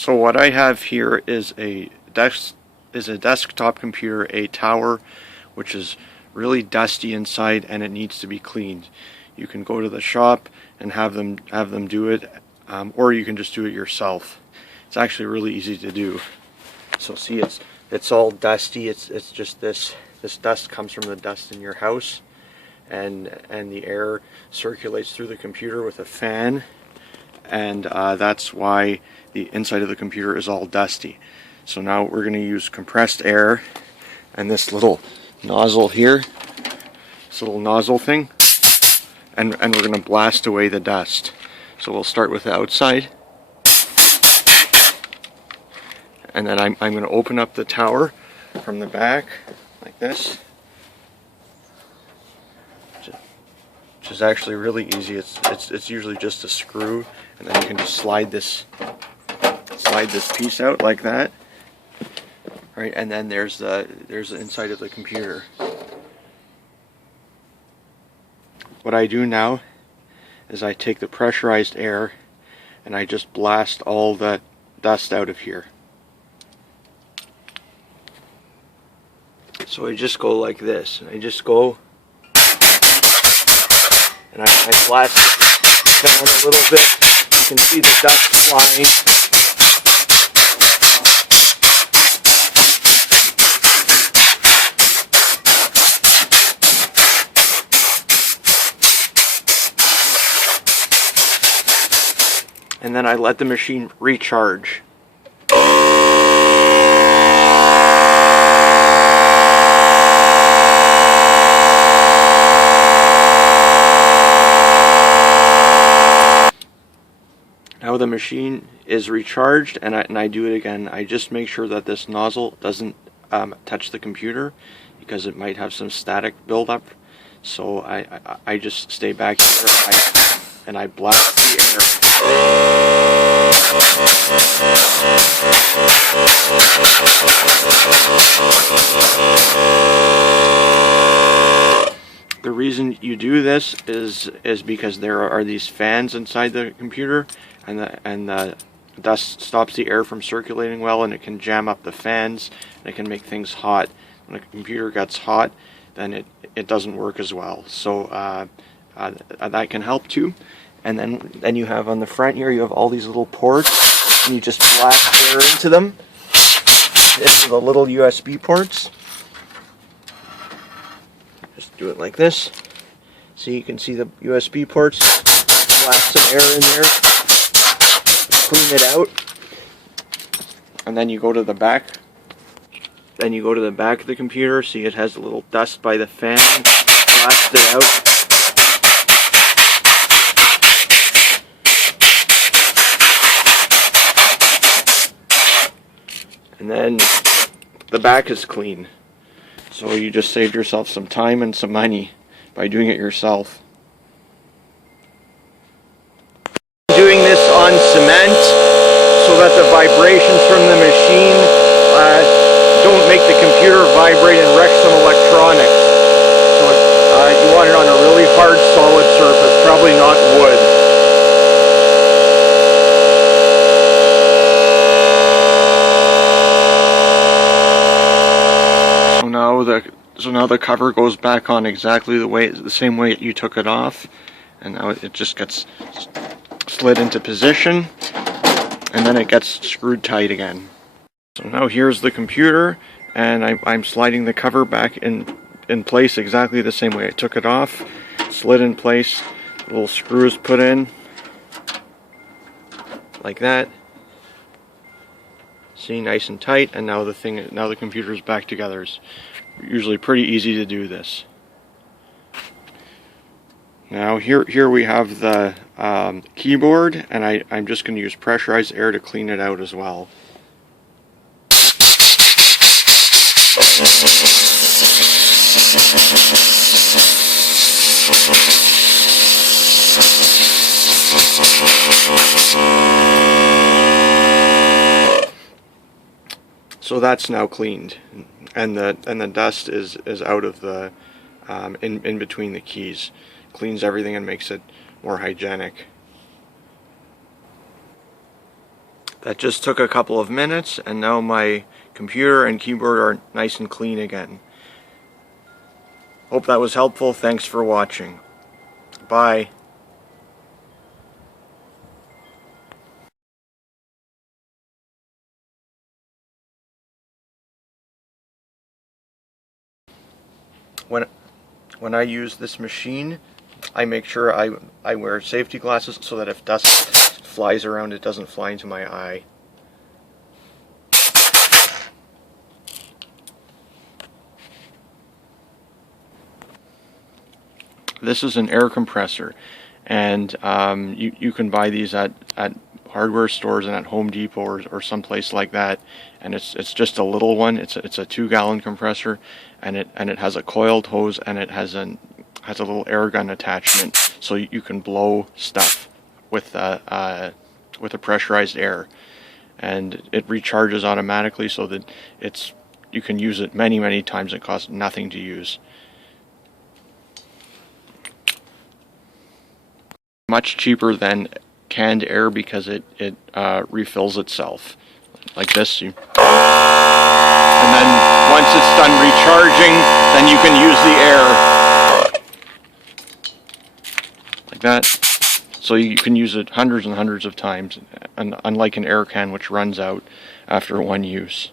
So what I have here is a desktop computer, a tower, which is really dusty inside and it needs to be cleaned. You can go to the shop and have them do it, or you can just do it yourself. It's actually really easy to do. So see, it's all dusty. It's just this dust comes from the dust in your house, and the air circulates through the computer with a fan, and that's why the inside of the computer is all dusty. So now we're going to use compressed air and this little nozzle here, this little nozzle thing, and we're going to blast away the dust. So we'll start with the outside, and then I'm going to open up the tower from the back like this, which is actually really easy. It's usually just a screw, and then you can just slide this piece out like that, right? And then there's the inside of the computer. What I do now is I take the pressurized air and I just blast all the dust out of here. So I just go like this. I just go and I blast it down a little bit. You can see the dust flying. And then I let the machine recharge. Now the machine is recharged, and I do it again. I just make sure that this nozzle doesn't touch the computer, because it might have some static buildup. So I just stay back here and I blast the air. The reason you do this is because there are these fans inside the computer, and the dust stops the air from circulating well, and it can jam up the fans, and it can make things hot. When a computer gets hot, then it doesn't work as well. So that can help too. And then you have on the front here, you have all these little ports, and you just blast air into them, into the little USB ports. Just do it like this. So you can see the USB ports, blast some air in there, clean it out, and then you go to the back. Then you go to the back of the computer, see it has a little dust by the fan, blast it out. And then the back is clean. So you just saved yourself some time and some money by doing it yourself. Doing this on cement so that the vibrations from the machine don't make the computer vibrate and wreck some electronics. So you want it on a really hard, solid surface, probably not wood. So now the cover goes back on exactly the same way you took it off, and now it just gets slid into position, and then it gets screwed tight again. So now here's the computer, and I'm sliding the cover back in place exactly the same way I took it off. Slid in place, little screws put in like that. See, nice and tight, and now the computer's back together. It's usually pretty easy to do this. Now here we have the keyboard, and I'm just going to use pressurized air to clean it out as well. So that's now cleaned, and the dust is out of the in between the keys. Cleans everything and makes it more hygienic. That just took a couple of minutes, and now my computer and keyboard are nice and clean again. Hope that was helpful. Thanks for watching. Bye. When I use this machine, I make sure I wear safety glasses so that if dust flies around, it doesn't fly into my eye. This is an air compressor, and you can buy these at hardware stores and at Home Depot or someplace like that. And it's just a little one. It's a 2-gallon compressor, and it has a coiled hose, and it has a little air gun attachment, so you can blow stuff with a pressurized air, and it recharges automatically so that you can use it many times. It costs nothing to use. Much cheaper than canned air because it refills itself like this. And then once it's done recharging, then you can use the air like that. So you can use it hundreds and hundreds of times, and unlike an air can which runs out after one use.